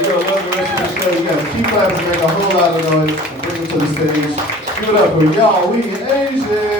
You're going to love the rest of the show. You got to keep clapping, make a whole lot of noise, and bring them to the stage. Give it up for y'all, we Asian!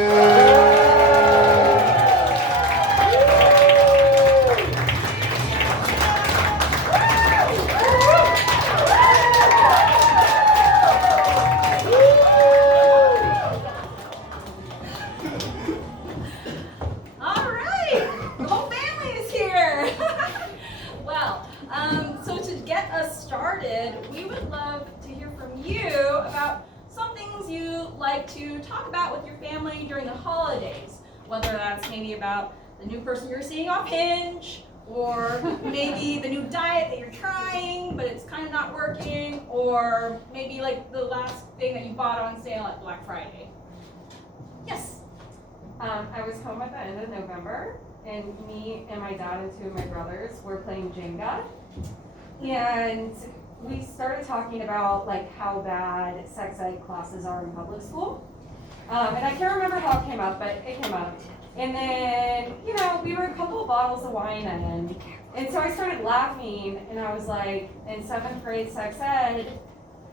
We would love to hear from you about some things you like to talk about with your family during the holidays, whether that's maybe about the new person you're seeing off Hinge, or maybe the new diet that you're trying but it's kind of not working, or maybe like the last thing that you bought on sale at Black Friday. Yes? I was home at the end of November, and me and my dad and two of my brothers were playing Jenga, and we started talking about like how bad sex ed classes are in public school. And I can't remember how it came up, but it came up. And then, you know, we were a couple of bottles of wine in. And so I started laughing, and I was like, in 7th grade sex ed,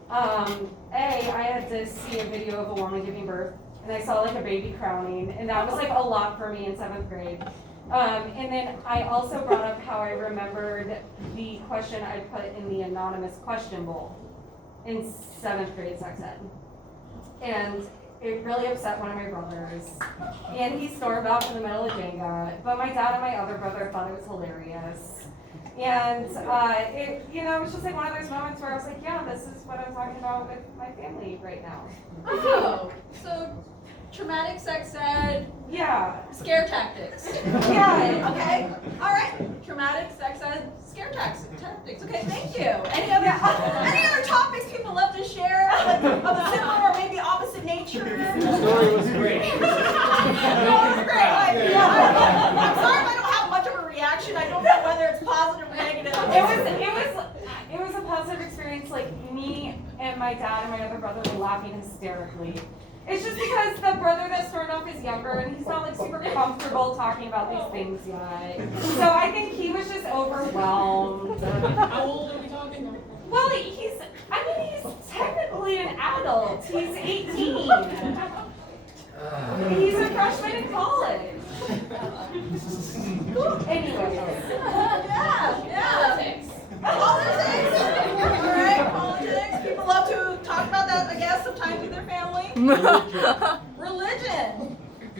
I had to see a video of a woman giving birth, and I saw like a baby crowning, and that was like a lot for me in 7th grade. And then I also brought up how I remembered the question I put in the anonymous question bowl in 7th grade sex ed. And it really upset one of my brothers. And he stormed off in the middle of Jenga. But my dad and my other brother thought it was hilarious. And it was just like one of those moments where I was like, yeah, this is what I'm talking about with my family right now. Oh, so traumatic sex ed. Yeah. Scare tactics. Yeah. Okay. All right. Traumatic sex ed. Scare tactics. Okay. Thank you. Any other topics people love to share, like of a similar or maybe opposite nature? The story was great. It was great. I'm sorry if I don't have much of a reaction. I don't know whether it's positive or negative. It was a positive experience. Like me and my dad and my other brother were laughing hysterically. It's just because the brother that started off is younger and he's not like super comfortable talking about these things yet. So I think he was just overwhelmed. How old are we talking? Well, he's technically an adult. He's 18. He's a freshman in college. Anyways. Yeah. Politics. All right, politics. People love to talk about that, I guess, sometimes with their family. Religion.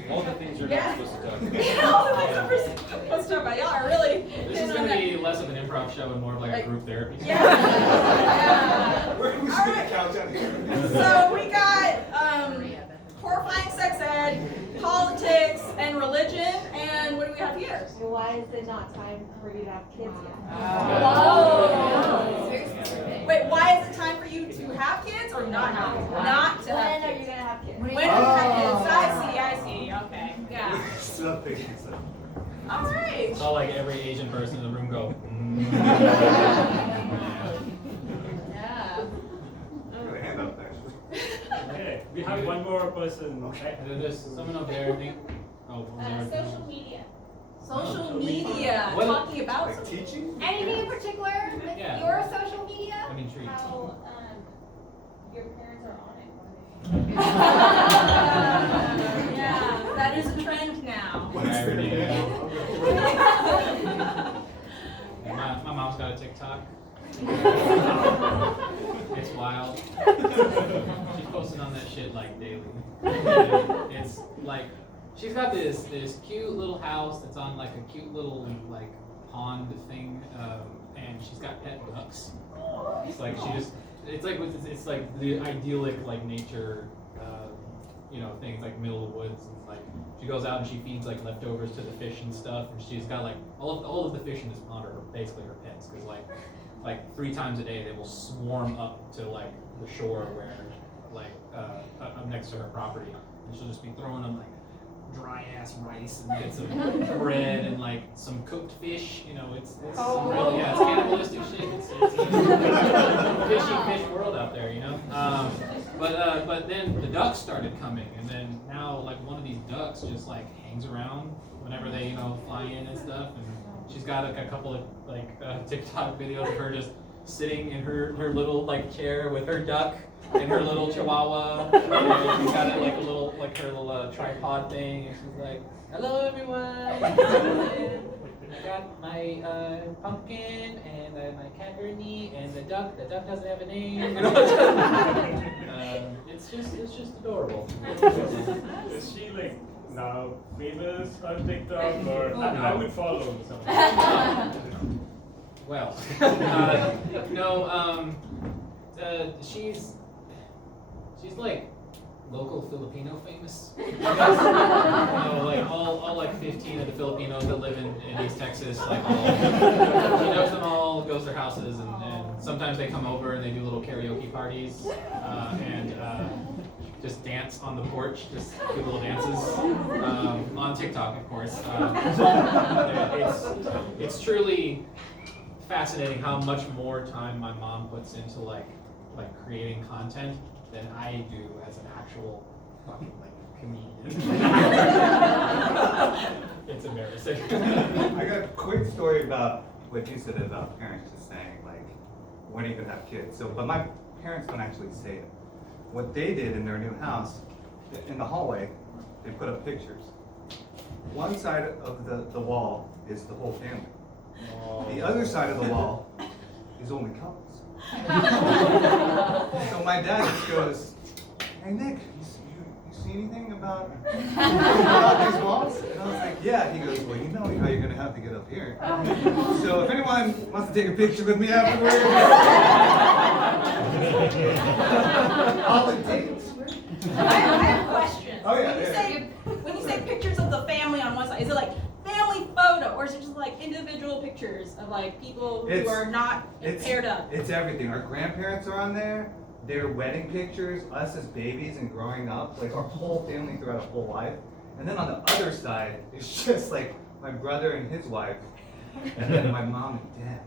All the things you're not supposed to talk about. Yeah, all the things we're supposed to talk about. Y'all are really. This is going to be less of an improv show and more of like a group therapy. Yeah. Where can we sit the couch out here? So we got horrifying sex ed, politics, and religion. And what do we have here? Why is it not time for you to have kids yet? Oh. Wait, why is it time for you to have kids or not have kids? Not to have When are you kids. going to have kids? When are you gonna have kids? I see. Okay. Yeah. Something. All right. So like every Asian person in the room go. Yeah. I'm gonna hand up actually. Okay, we have one more person. Okay. And then there's someone up there. I think. Oh, what was there? Social media. Social media. What- Talking about Like social teaching? Anything in particular with Yeah. your social media? I'm intrigued. How your parents are on it. Yeah, that is a trend now. What's I already the- Yeah, my mom's got a TikTok. It's wild. She's posting on that shit like daily. It's like she's got this cute little house that's on like a cute little like pond thing, and she's got pet ducks. It's like it's like the idyllic like nature, things like middle of the woods. And like she goes out and she feeds like leftovers to the fish and stuff, and she's got like all of the fish in this pond are basically her pets, because like 3 times a day they will swarm up to like the shore where like up next to her property, and she'll just be throwing them like dry ass rice and bits of bread and like some cooked fish. It's some real, it's cannibalistic shit. It's a fishy fish world out there, But then the ducks started coming, and then now like one of these ducks just like hangs around whenever they fly in and stuff, and she's got like a couple of like TikTok videos of her just sitting in her little like chair with her duck and her little chihuahua, and she's got it like a little like her little tripod thing, and she's like, "Hello everyone, I got my pumpkin and my cat Ernie and the duck. The duck doesn't have a name." It's just adorable. Is she like now famous on TikTok or I would follow some. Well, no, she's like local Filipino famous. Like all like 15 of the Filipinos that live in East Texas, like she knows them all, goes to their houses, and sometimes they come over and they do little karaoke parties, and just dance on the porch, just do little dances, on TikTok, of course. It's truly fascinating how much more time my mom puts into like creating content than I do as an actual fucking like comedian. It's embarrassing. I got a quick story about what you said about parents just saying, like, when are you gonna have kids? So, but my parents don't actually say it. What they did in their new house, in the hallway, they put up pictures. One side of the wall is the whole family. The other side of the wall is only couples. So my dad just goes, "Hey Nick, you see anything about these walls?" And I was like, "Yeah." He goes, "Well, you know how you're gonna have to get up here. So if anyone wants to take a picture with me afterwards, umpteenth." I have a question. Oh, yeah, When you say pictures of the family on one side, is it like family photo, or is it just like individual pictures of like people who are not paired up? It's everything. Our grandparents are on there. Their wedding pictures, us as babies and growing up, like our whole family throughout our whole life. And then on the other side, it's just like my brother and his wife, and then my mom and dad.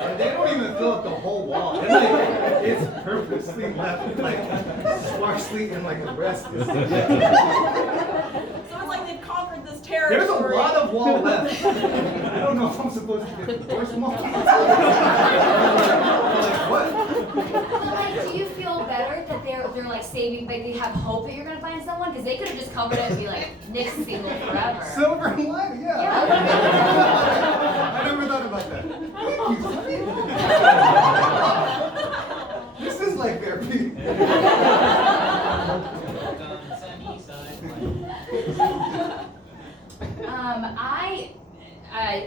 And they don't even fill up the whole wall. And like, it's purposely left like sparsely, and like the rest is. So it's like they've conquered this territory. There's a lot of wall left. I don't know if I'm supposed to get divorced more. Like what? But like, do you feel better that they're like saving, like they have hope that you're gonna find someone? Because they could have just covered it and be like, Nick's single forever. Silver and light, yeah. Yeah. I never thought about that. Thank you, honey. This is like therapy.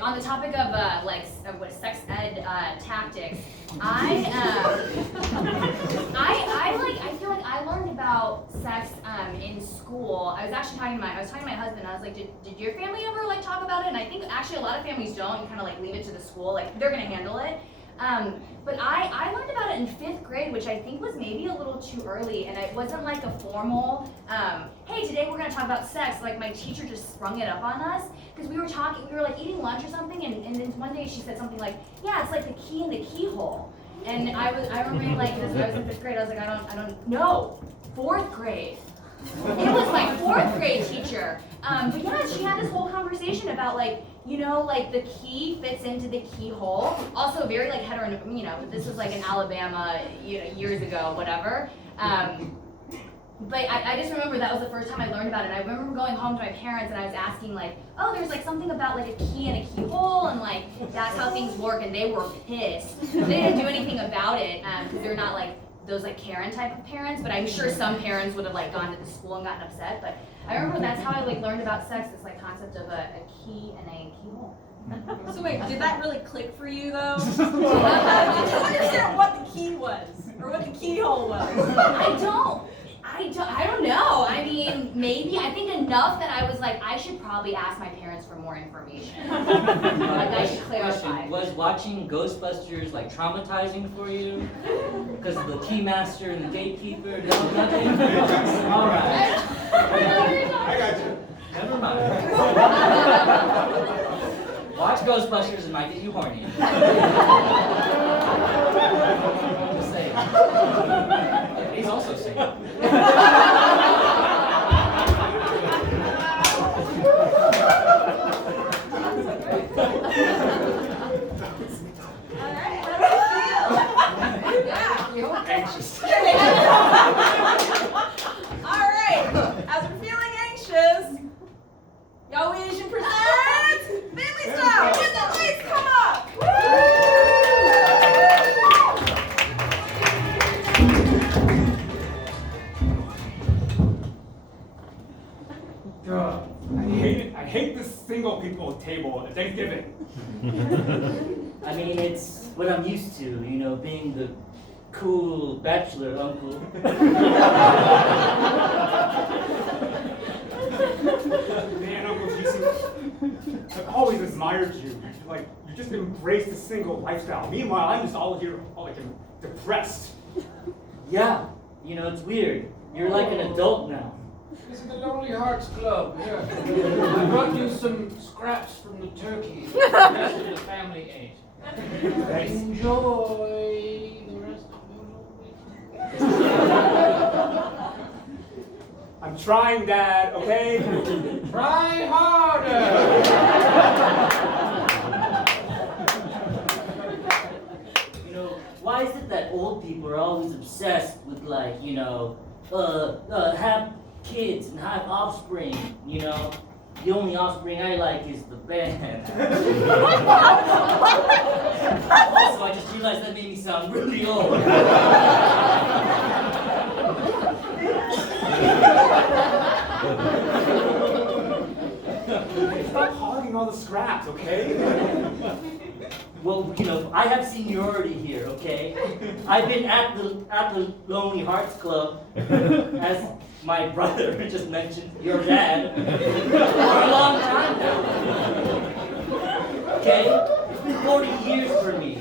On the topic of sex ed tactics, I feel like I learned about sex in school. I was actually talking to my husband. I was like, did your family ever like talk about it? And I think actually a lot of families don't. You kind of like leave it to the school, like they're gonna handle it. But I learned about it in 5th grade, which I think was maybe a little too early, and it wasn't like a formal, hey, today we're gonna talk about sex. Like my teacher just sprung it up on us, because we were like eating lunch or something, and then one day she said something like, yeah, it's like the key in the keyhole. And I remember being like, I was in 5th grade, I was like, I don't know, 4th grade. It was my 4th grade teacher. But yeah, she had this whole conversation about like, you know, like the key fits into the keyhole. Also very like this was like in Alabama, years ago, whatever. But I just remember that was the first time I learned about it. And I remember going home to my parents and I was asking like, oh, there's like something about like a key and a keyhole and like that's how things work, and they were pissed. They didn't do anything about it because they're not like those like Karen type of parents, but I'm sure some parents would have like gone to the school and gotten upset. But I remember that's how I like learned about sex, this like concept of a key and a keyhole. So wait, did that really click for you though? Did you understand what the key was or what the keyhole was? I don't know. I mean, maybe. I think enough that I was like, I should probably ask my parents for more information. Like, I should clarify. Was watching Ghostbusters like traumatizing for you? Because of the keymaster and the gatekeeper? No, nothing? All right. I got you. Never mind. Watch Ghostbusters, it might get you horny. Just saying. He's also single. anxious. All right, as we're feeling anxious, Y'all Asian presents Family Style. When the lights come up. Ugh, I hate this single people table at Thanksgiving. I mean, it's what I'm used to, you know, being the cool bachelor uncle. Man, Uncle Jason, I've always admired you. Like, you just embraced the single lifestyle. Meanwhile, I'm just all here, all like depressed. Yeah, you know, it's weird. You're like an adult now. This is the Lonely Hearts Club. Yeah. I brought you some scraps from the turkey. The rest of the family ate. Thanks. Enjoy the rest of your I'm trying, Dad, okay? Try harder! You know, why is it that old people are always obsessed with, like, you know, have kids and have offspring, you know? The only offspring I like is the band. Also, I just realized that made me sound really old. Stop hogging all the scraps, okay? Well, you know, I have seniority here, okay? I've been at the Lonely Hearts Club, as my brother just mentioned, your dad, for a long time now. Okay? It's been 40 years for me.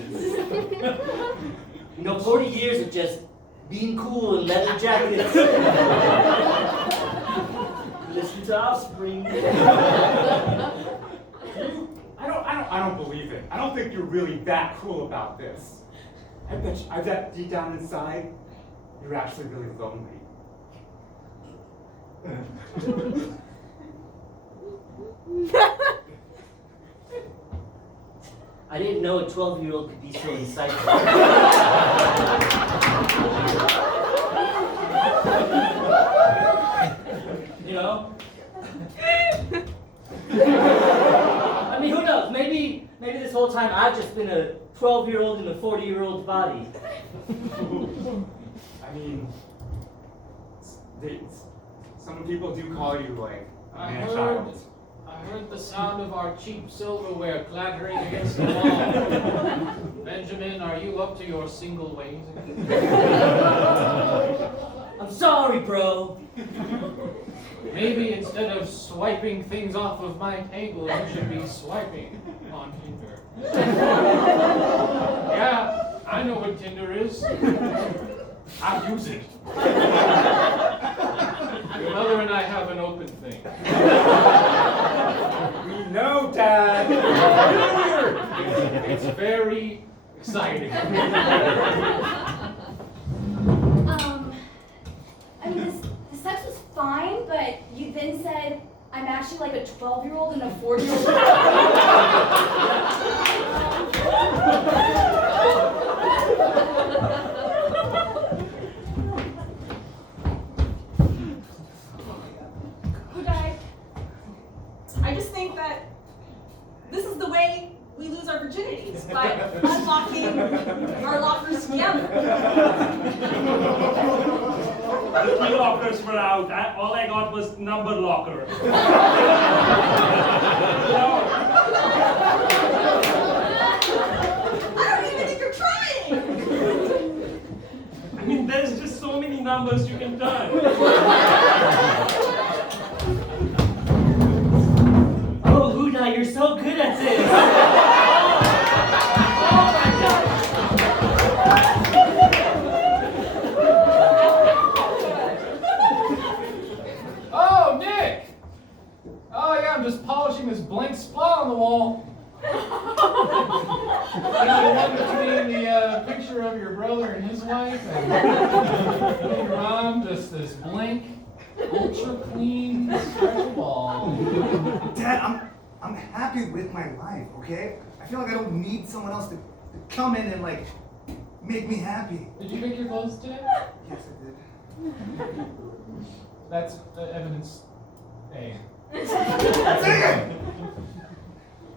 You know, 40 years of just being cool in leather jackets. Listen to Offspring. I don't believe it. I don't think you're really that cool about this. I bet deep down inside, you're actually really lonely. I didn't know a 12-year-old could be so insightful. You know? I mean, who knows? Maybe this whole time I've just been a 12-year-old in a 40-year-old's body. I mean, some people do call you like a man-child. I heard the sound of our cheap silverware clattering against the wall. Benjamin, are you up to your single ways? I'm sorry, bro. Maybe instead of swiping things off of my table, you should be swiping on Tinder. Yeah, I know what Tinder is. I use it. Your mother and I have an open thing. We know, Dad. It's very exciting. I mean, the sex was fine, but you then said I'm actually like a 12-year-old and a 40-year-old. Who died? I just think that this is the way we lose our virginities, by unlocking our lockers together. The key lockers were out. All I got was number locker. I don't even think you're trying! I mean, there's just so many numbers you can turn. Oh, Huda, you're so good at this. Oh, Nick! Oh, yeah, I'm just polishing this blank spot on the wall. You know, the one between the picture of your brother and his wife, and later on, just this blank, ultra clean stretch wall. Dad, I'm happy with my life, okay? I feel like I don't need someone else to come in and like make me happy. Did you pick your clothes today? Yes, I did. That's evidence A. Sing it!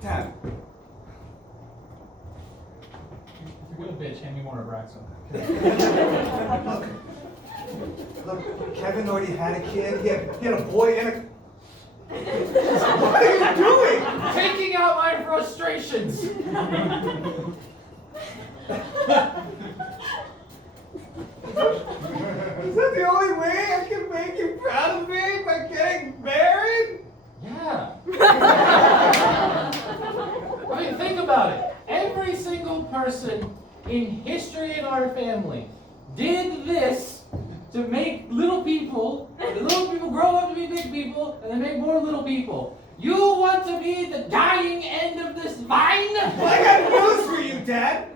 Dad, If you're gonna bitch, hand me more Abraxo. look, Kevin already had a kid. He had a boy and a... What are you doing? Taking out my frustrations! Is that the only way I can make you proud of me by getting married? Yeah. I mean, think about it. Every single person in history in our family did this to make little people, the little people grow up to be big people, and then make more little people. You want to be the dying end of this vine? Well, I got news for you, Dad.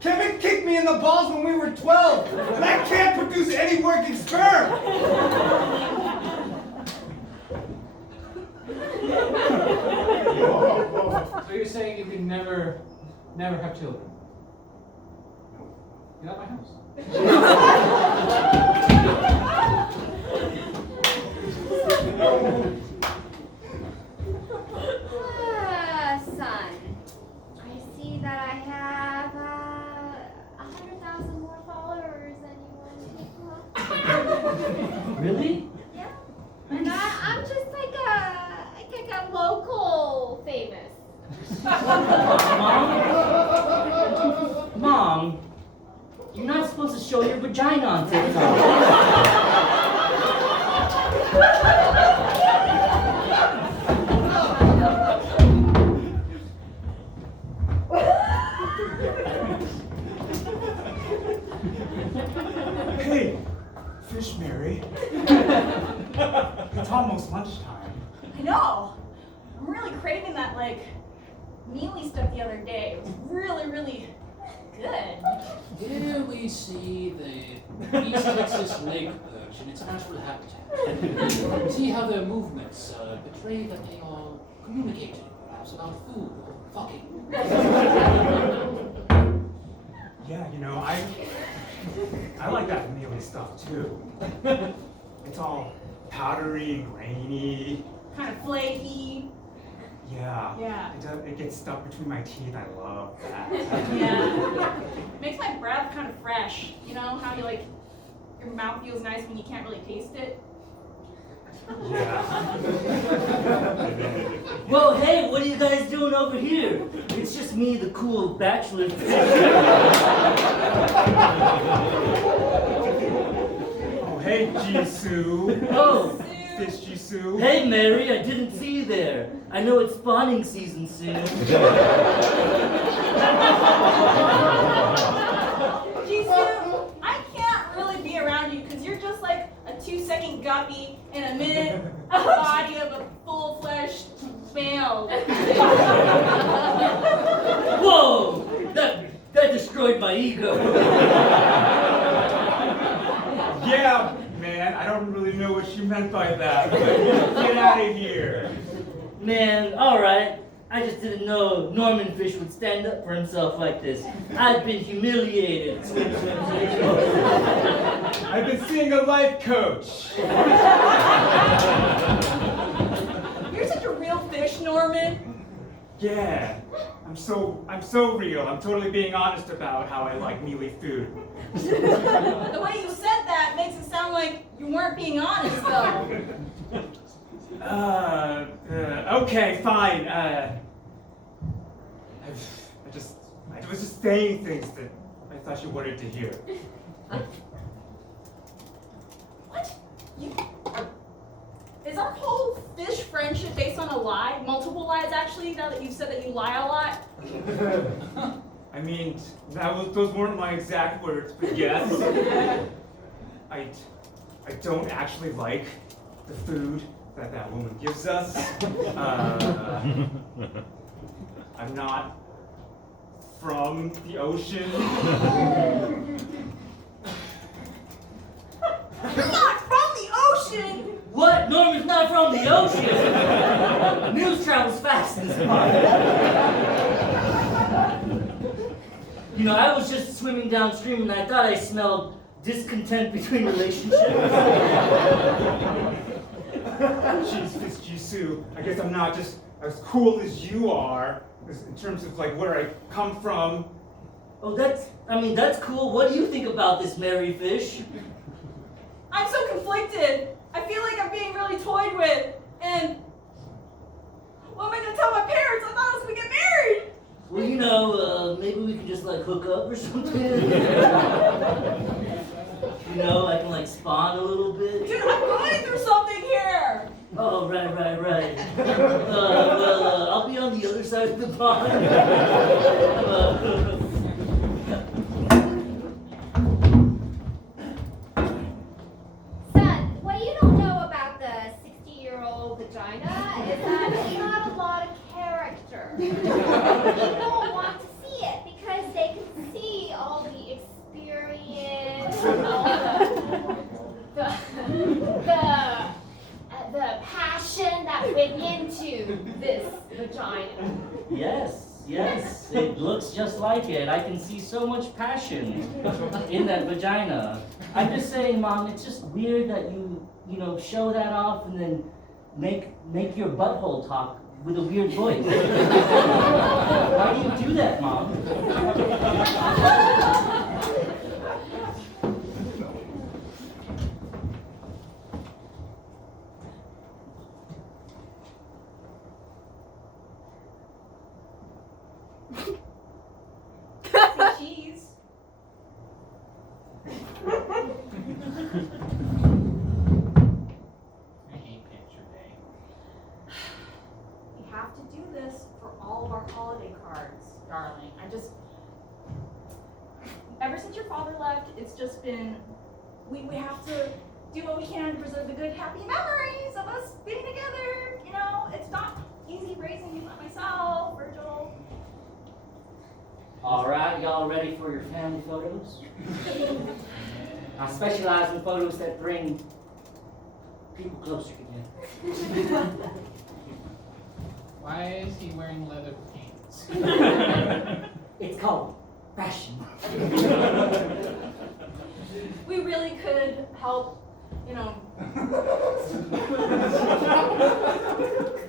Kevin kicked me in the balls when we were 12, and I can't produce any working sperm. So you're saying you can never have children? Get out of my house. Son, I see that I have 100,000 more followers than you want. Really? Yeah. And I'm just like a local famous. Mom, you're not supposed to show your vagina on TikTok. Hey, Fish Mary. It's almost lunchtime. I know. I'm really craving that mealy stuff the other day. It was really, really good. Here we see the East Texas lake perch in its natural habitat. See how their movements betray that they are communicating, perhaps about food or fucking. Yeah, I like that mealy stuff too. It's all powdery and grainy. Kind of flaky. Yeah. Yeah. It gets stuck between my teeth. I love that. Yeah. Makes my breath kind of fresh. You know how your mouth feels nice when you can't really taste it? Yeah. Well, hey, what are you guys doing over here? It's just me, the cool bachelor. Oh, hey, Jisoo. Oh, Fish Jisoo. hey, Mary, I didn't see you there. I know it's spawning season soon. Jisoo, I can't really be around you because you're just like a 2-second guppy in a minute body of a full-fleshed male. Whoa! That destroyed my ego. Yeah, man, I don't really know what she meant by that. But get out of here. Man, alright. I just didn't know Norman Fish would stand up for himself like this. I've been humiliated. Swim, swim, swim. I've been seeing a life coach. You're such a real fish, Norman. Yeah, I'm so real. I'm totally being honest about how I like mealy food. The way you said that makes it sound like you weren't being honest, though. Okay, fine. I was just saying things that I thought you wanted to hear. What? Is our whole fish friendship based on a lie? Multiple lies, actually, now that you've said that you lie a lot? I mean, those weren't my exact words, but yes. I don't actually like the food that woman gives us. I'm not from the ocean. You're not from the ocean! What? Norman's not from the ocean! News travels fast in this part. You know, I was just swimming downstream and I thought I smelled discontent between relationships. Jeez, Miss Jisoo, I guess I'm not just as cool as you are, in terms of like where I come from. Oh, that's cool. What do you think about this, Mary Fish? I'm so conflicted. I feel like I'm being really toyed with. And what am I gonna tell my parents? I thought I was gonna get married. Well, you know, maybe we can just like hook up or something. You know, I can like spawn a little bit. Dude, I'm going through something here. Oh, right. I'll be on the other side of the pond. Son, what you don't know about the 60-year-old vagina is that it's not a lot of character. People want to see it because they can see all the experience, all the passion that went into this vagina. Yes, it looks just like it. I can see so much passion in that vagina. I'm just saying, Mom, it's just weird that you show that off and then make your butthole talk with a weird voice. Why do you do that, Mom? Cheese. I hate picture day. We have to do this for all of our holiday cards, darling. Ever since your father left, it's just been, we have to do what we can to preserve the good, happy memories of us being together. You know, it's not easy raising you by myself, Virgil. All right, y'all ready for your family photos? I specialize in photos that bring people closer together. Why is he wearing leather pants? It's called fashion. We really could help,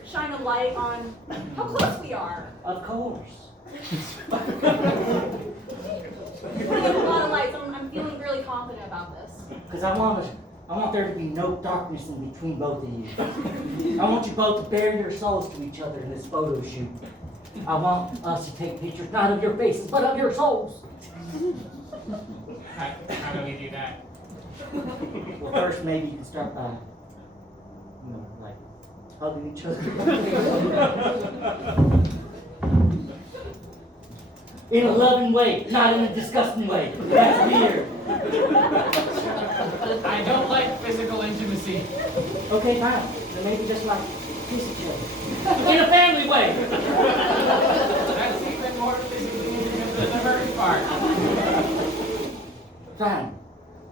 shine a light on how close we are. Of course. You're putting up a lot of lights. I'm feeling really confident about this. Because I want there to be no darkness in between both of you. I want you both to bare your souls to each other in this photo shoot. I want us to take pictures not of your faces, but of your souls. How do we do that? Well, first maybe you can start by, like hugging each other. In a loving way, not in a disgusting way. That's weird. I don't like physical intimacy. Okay, fine. Then maybe just like kiss each other. In a family way. That's even more physically intimate than the first part. Fine.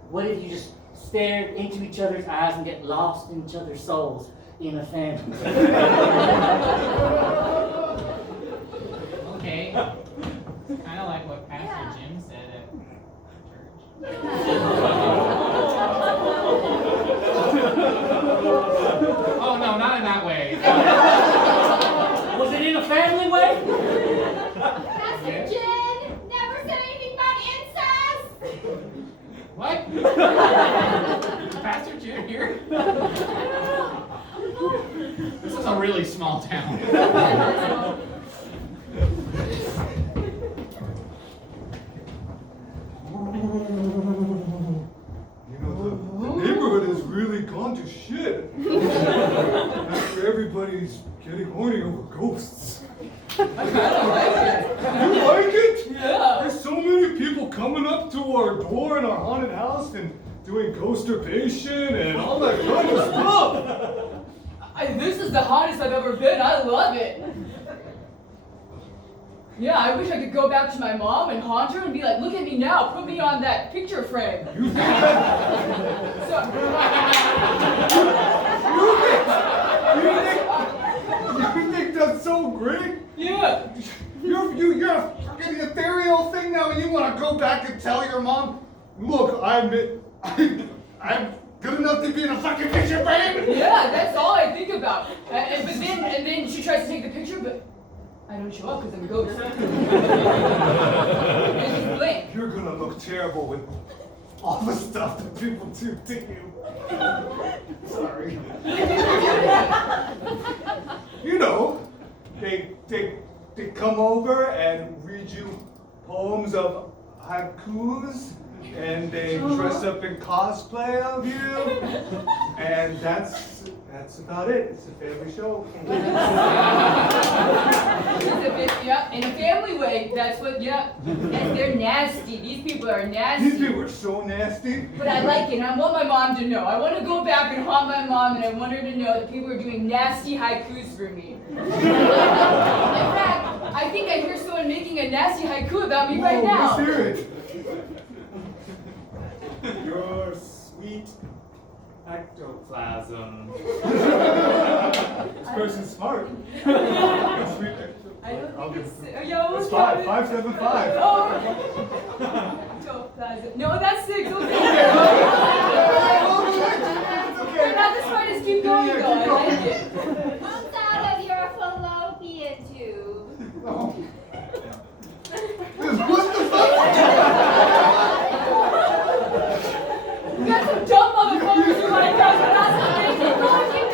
What if you just stare into each other's eyes and get lost in each other's souls in a family? Okay. Kind of like what Pastor Jim said at church. Oh no, not in that way. Was it in a family way? Pastor Jen never said anything about incest. What? Pastor Jim here? This is a really small town. The neighborhood has really gone to shit. After everybody's getting horny over ghosts. You like it? Yeah. There's so many people coming up to our door in our haunted house and doing ghosturbation and all that kind of stuff. This is the hottest I've ever been. I love it. Yeah, I wish I could go back to my mom and haunt her and be like, look at me now, put me on that picture frame. You think that? You think that's so great? Yeah. You're a fucking ethereal thing now. know, you want to go back and tell your mom, look, I'm good enough to be in a fucking picture frame? Yeah, that's all I think about. And then she tries to take the picture, but I don't show up because I'm a ghost. And just blink. You're gonna look terrible with all the stuff that people do to you. Sorry. You know, they come over and read you poems of haikus, and they dress up in cosplay of you, and that's about it. It's a family show. Yeah, in a family way, that's what, yeah. And they're nasty. These people are nasty. These people are so nasty. But I like it, and I want my mom to know. I want to go back and haunt my mom, and I want her to know that people are doing nasty haikus for me. In fact, I think I hear someone making a nasty haiku about me right now. Let's hear it. Your sweet ectoplasm. This person's smart. I don't I'll think give it's... it. Yo, That's what's 575. Oh! Ectoplasm. No, that's 6. Okay. They're not the smartest. Keep going, though. I like it. Comes out of your fallopian tube. Oh. What the fuck? You got some dumb motherfuckers who like us. We're not so big. Keep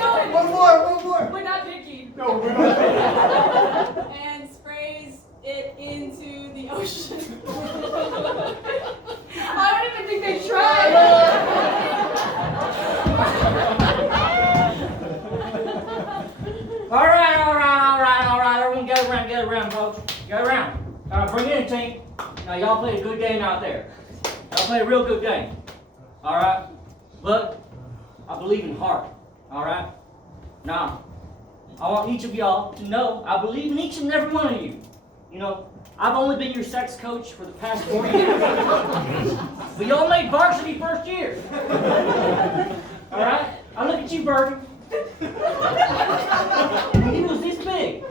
going. One more. We're not picky. No, we're not. And sprays it into the ocean. I don't even think they tried. All right. Everyone get around, folks. Go around. Bring in a team. Now, y'all played a good game out there. Y'all played a real good game. All right? But I believe in heart. All right? Now, I want each of y'all to know I believe in each and every one of you. You know, I've only been your sex coach for the past 4 years. But y'all made varsity first year. All right? I look at you, Bertie. He was this big.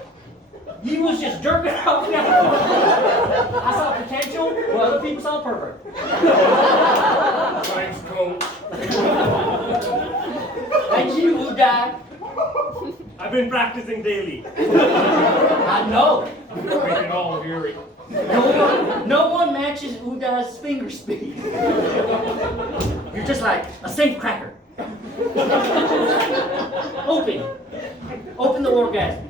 He was just jerking off. I saw potential where other people saw pervert. Thanks, coach. And you, who died? I've been practicing daily. I know. We can all hear it. No one matches Udai's finger speed. You're just like a safe cracker. Open the orgasm.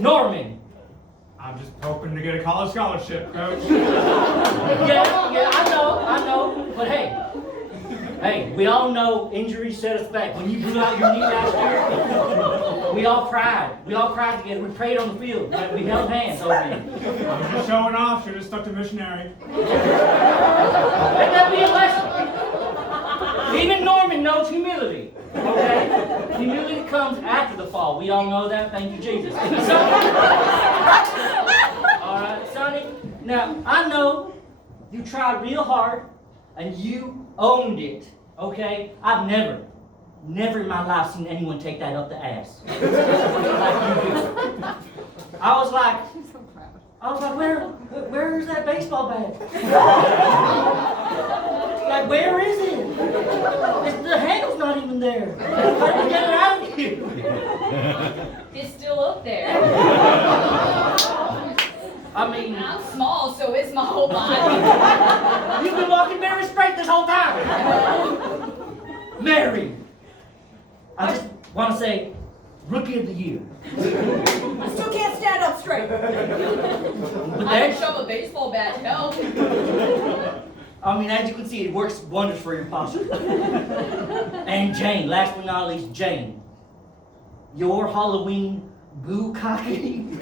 Norman. I'm just hoping to get a college scholarship, coach. Yeah, I know. But hey, we all know injuries set us back. When you blew out your knee last year, we all cried. We all cried together. We prayed on the field. We held hands over you. I was just showing off. Should have stuck to missionary. Let that be a lesson. Even Norman knows humility. Okay? Humility comes after the fall. We all know that. Thank you, Jesus. All right, Sonny. Now, I know you tried real hard and you owned it. Okay? I've never in my life seen anyone take that up the ass. Like you do. I was like, where's that baseball bat? Like, where is it? The handle's not even there. How did we get it out of here? It's still up there. I mean, I'm small, so it's my whole body. you've been walking very straight this whole time. Mary, I just want to say, Rookie of the Year. I still can't stand up straight. But I can shove a baseball bat to help. I mean, as you can see, it works wonders for your posture. And Jane, last but not least, Jane. Your Halloween bukkake.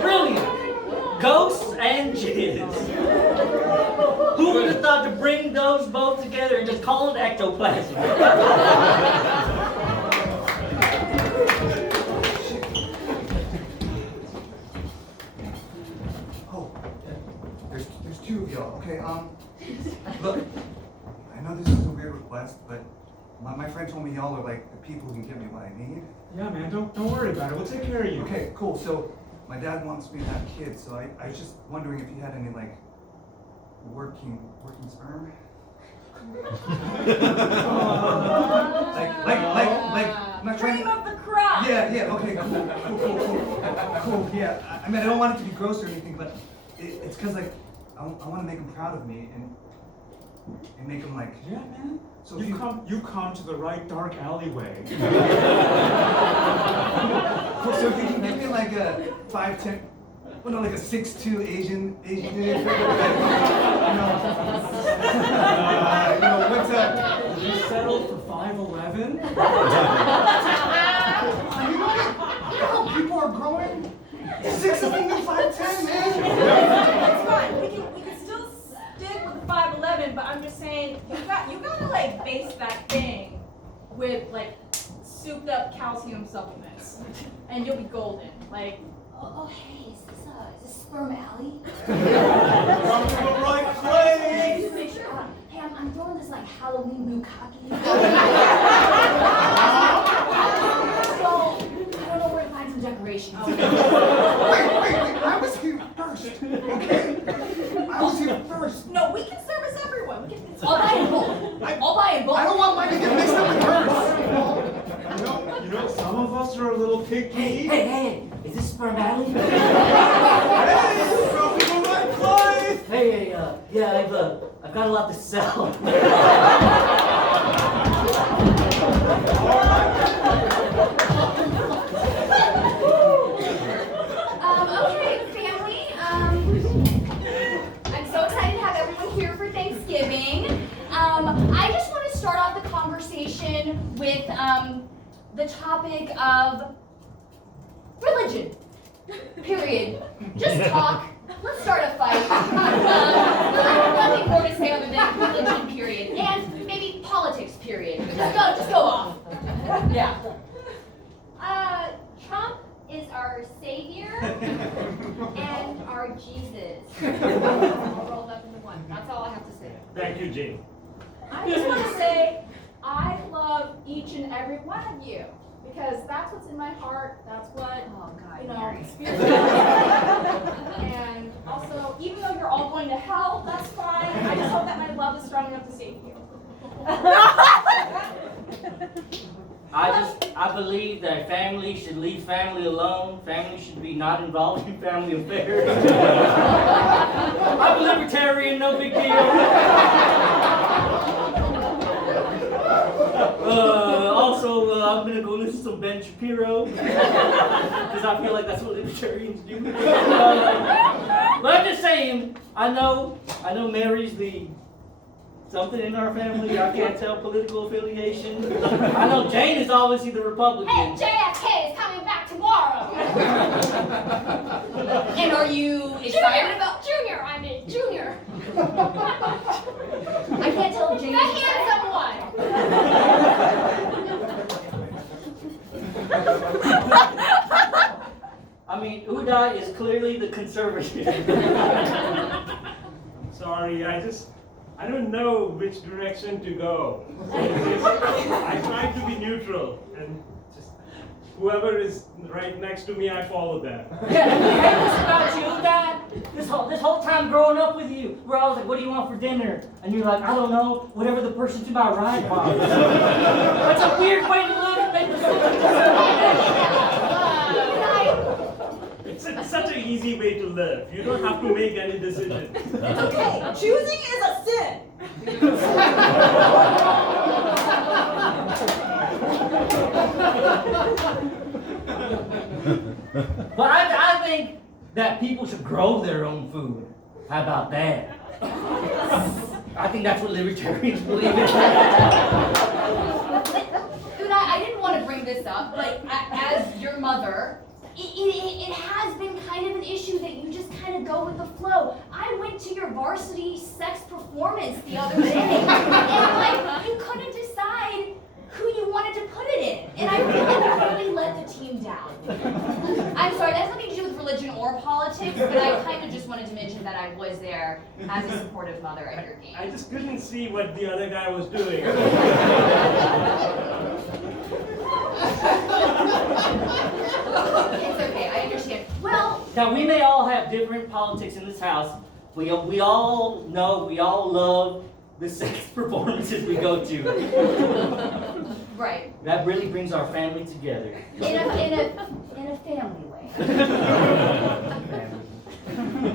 Brilliant. Ghosts and jizz. Who would have thought to bring those both together and just call it ectoplasm? There's two of y'all. Okay, look, I know this is a weird request, but my friend told me y'all are like the people who can give me what I need. Yeah, man, don't worry about it. We'll take care of you. Okay, cool. So my dad wants me to have kids, so I was just wondering if you had any like working sperm. like, I'm not trying Cream to. of the crop. Yeah, okay, cool, yeah. I mean, I don't want it to be gross or anything, but it's because like I want to make him proud of me and make him like. Yeah, man. So You come to the right dark alleyway. Cool, so if you can give me like a 5'10", well no, like a 6'2" Asian dude. You know, what's up? You settled for 5'11"? You know how people are growing? 6'5", 5'10", man. That's fine. We can still stick with the 5'11", but I'm just saying you gotta like base that thing with like souped up calcium supplements, and you'll be golden. Like, Oh, hey, is this Sperm Alley? Come to the right place. Just make sure. Hey, I'm throwing this like Halloween bukkake. So, I don't know where to find some decorations. Wait, I was here first, okay? I was here first. no, we can service everyone. We can. I'll buy in bulk. I'll buy in bulk. I don't want mine to get mixed up with hers. You know, some of us are a little picky. Hey, is this Sperm Alley? Hey, come to the right place. Hey, yeah, I've got a lot to sell. Okay, family. I'm so excited to have everyone here for Thanksgiving. I just want to start off the conversation with the topic of religion. Period. Just talk. Let's start a fight. Nothing more to say other than religion. Period. And maybe politics. Period. Just go off. Yeah. Trump is our savior and our Jesus. All rolled up into one. That's all I have to say. Thank you, Jane. I just want to say I love each and every one of you because that's what's in my heart. That's what spiritual. And also, even though you're all going to hell, that's fine. I just hope that my love is strong enough to save you. I believe that family should leave family alone. Family should be not involved in family affairs. I'm a libertarian, no big deal. Also, I'm gonna go listen to some Ben Shapiro because I feel like that's what libertarians do. But I'm just saying, I know Mary's the something in our family. I can't tell political affiliation. I know Jane is obviously the Republican. Hey, JFK is coming back tomorrow. And are you excited about? Junior, I mean Junior. I can't tell if The Jane is excited. handsome one. I mean, Uday is clearly the conservative. Sorry, I don't know which direction to go. I try to be neutral, and just whoever is right next to me, I follow them. Yeah, hey, listen about you, Uday. This whole time growing up with you, where I was like, what do you want for dinner? And you're like, I don't know, whatever the person to my right wants. That's a weird way to live and make It's such an easy way to live. You don't have to make any decisions. It's okay. Choosing is a sin. But I think that people should grow their own food. How about that? I think that's what libertarians believe in. Uday, I didn't want to bring this up, but as your mother, it has been kind of an issue that you just kind of go with the flow. I went to your varsity sex performance the other day, and like you couldn't decide who you wanted to put it in, and I really let the team down. I'm sorry, that has nothing to do with religion or politics, but I kind of just wanted to mention that I was there as a supportive mother at your game. I just couldn't see what the other guy was doing. It's okay, I understand. Well, Now we may all have different politics in this house. We all know, we all love the sex performances we go to. Right. That really brings our family together. In a family way.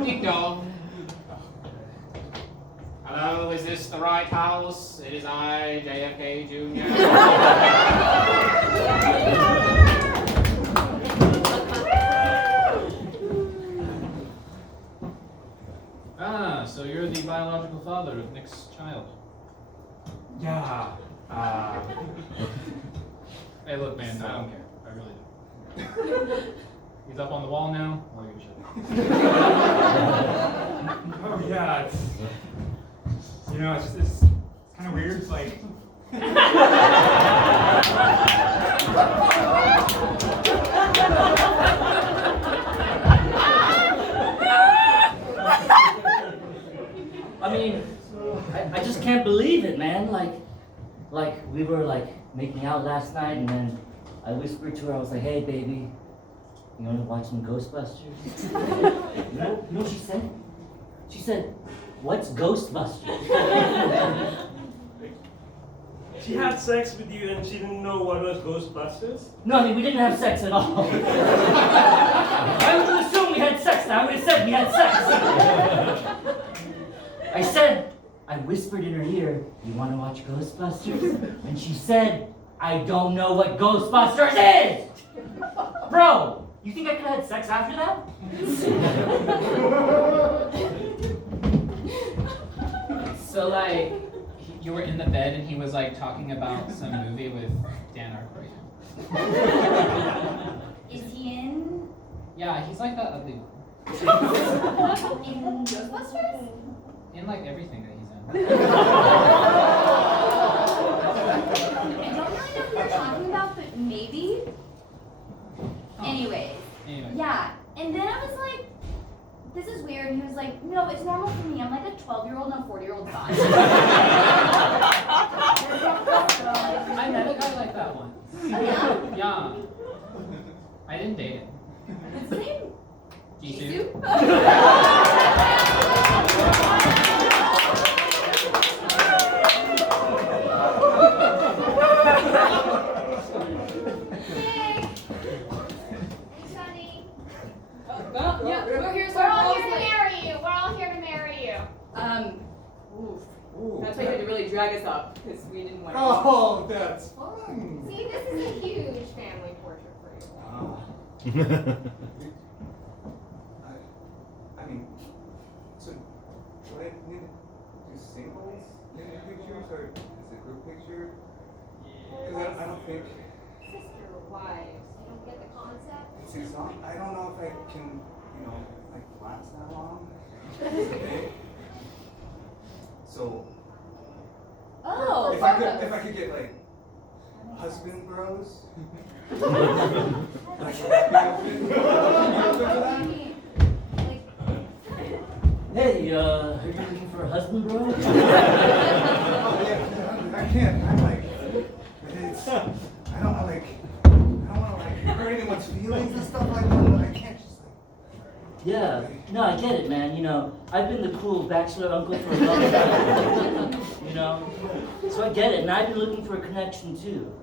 Ding dong. Hello, is this the right house? It is I, JFK Jr. So you're the biological father of Nick's child. Yeah. Hey, look, man, I don't care. I really don't. He's up on the wall now. I'll give a shit. Oh yeah, it's it's kind of weird. It's like I mean, I just can't believe it, man. Like we were like making out last night, and then I whispered to her, I was like, "Hey, baby, you want to watch some Ghostbusters?" You know what she said? She said, "What's Ghostbusters?" She had sex with you and she didn't know what was Ghostbusters? No, I mean, we didn't have sex at all. I would assume we had sex now. I would have said we had sex. I said, I whispered in her ear, "You want to watch Ghostbusters?" And she said, "I don't know what Ghostbusters is!" Bro, you think I could have had sex after that? So, like, you were in the bed and he was, like, talking about some movie with Dan Aykroyd. Is he in? Yeah, he's like that ugly one. In Ghostbusters? In, like, everything that he's in. I don't really know who you're talking about, but maybe. Anyways. Anyway. Yeah, and then I was like, this is weird. And he was like, no, it's normal for me. I'm like a 12-year-old and a 40-year-old guy. I met a guy like that once. Oh, yeah? Yeah. I didn't date him. What's his name? Jisoo. Well, yeah, we're here We're all here to marry you. We're all here to marry you. Oof. That's why you had to really drag us up, because we didn't want to. Oh, that's fun. See, this is a huge family portrait for you. I mean, so do I need to do singles in the pictures or is it a group picture? Because I don't think Sister, wives. You don't get the concept? it's exhausting. I don't know if I can, like last that long. Okay. So Oh, if I could get like husband bros. Like Hey, are you looking for a husband, bro? I can't. I'm like, it's. I don't want to like hurt anyone's feelings and stuff like that. I can't just like. Yeah, no, I get it, man. I've been the cool bachelor uncle for a long time. So I get it, and I've been looking for a connection too.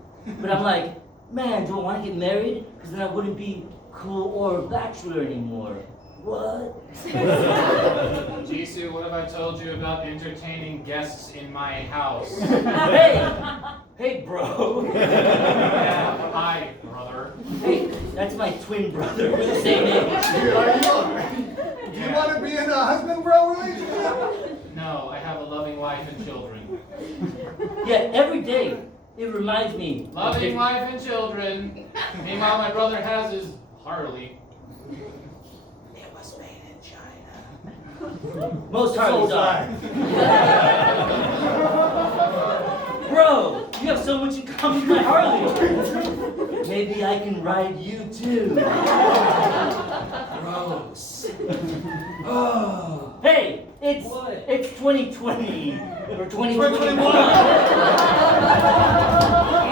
But I'm like, man, do I want to get married? Because then I wouldn't be cool or bachelor anymore. What? Jisoo, what have I told you about entertaining guests in my house? Hey, bro. Yeah, hi, brother. Hey, that's my twin brother. We're the same age. Do you want to be in a husband-bro relationship? No, I have a loving wife and children. Yeah, every day it reminds me. Loving wife and children. Meanwhile, my brother has his Harley. It was made in China. Most Harleys are. Bro, you have so much in common with my Harley. Maybe I can ride you too. Gross. Oh. Hey, it's 2020 or 2021.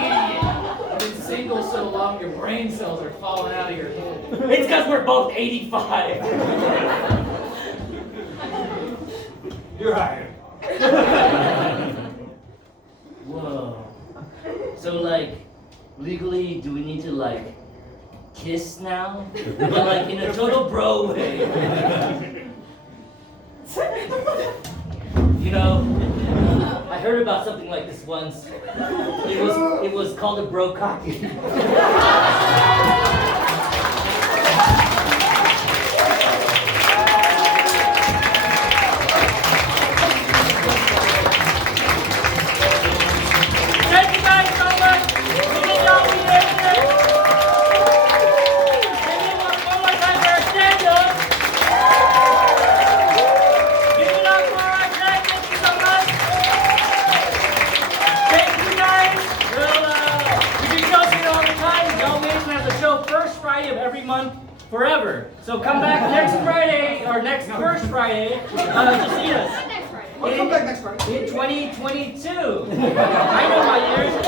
Idiot. I've been single so long your brain cells are falling out of your head. It's because we're both 85. You're hired. Whoa. So like, legally, do we need to like kiss now? But like in a total bro way. You know, I heard about something like this once. It was called a bro cocky. Thank you guys so much. We did all we did. One more time for our stand-up. Give it up for our guys. Thank you so much. Thank you guys. Well, we do shows here all the time. John Mason has a show first Friday of every month forever. So come back next Friday, or next first Friday, to see us. Next Friday. I'll come back next Friday. In 2022. I know my years.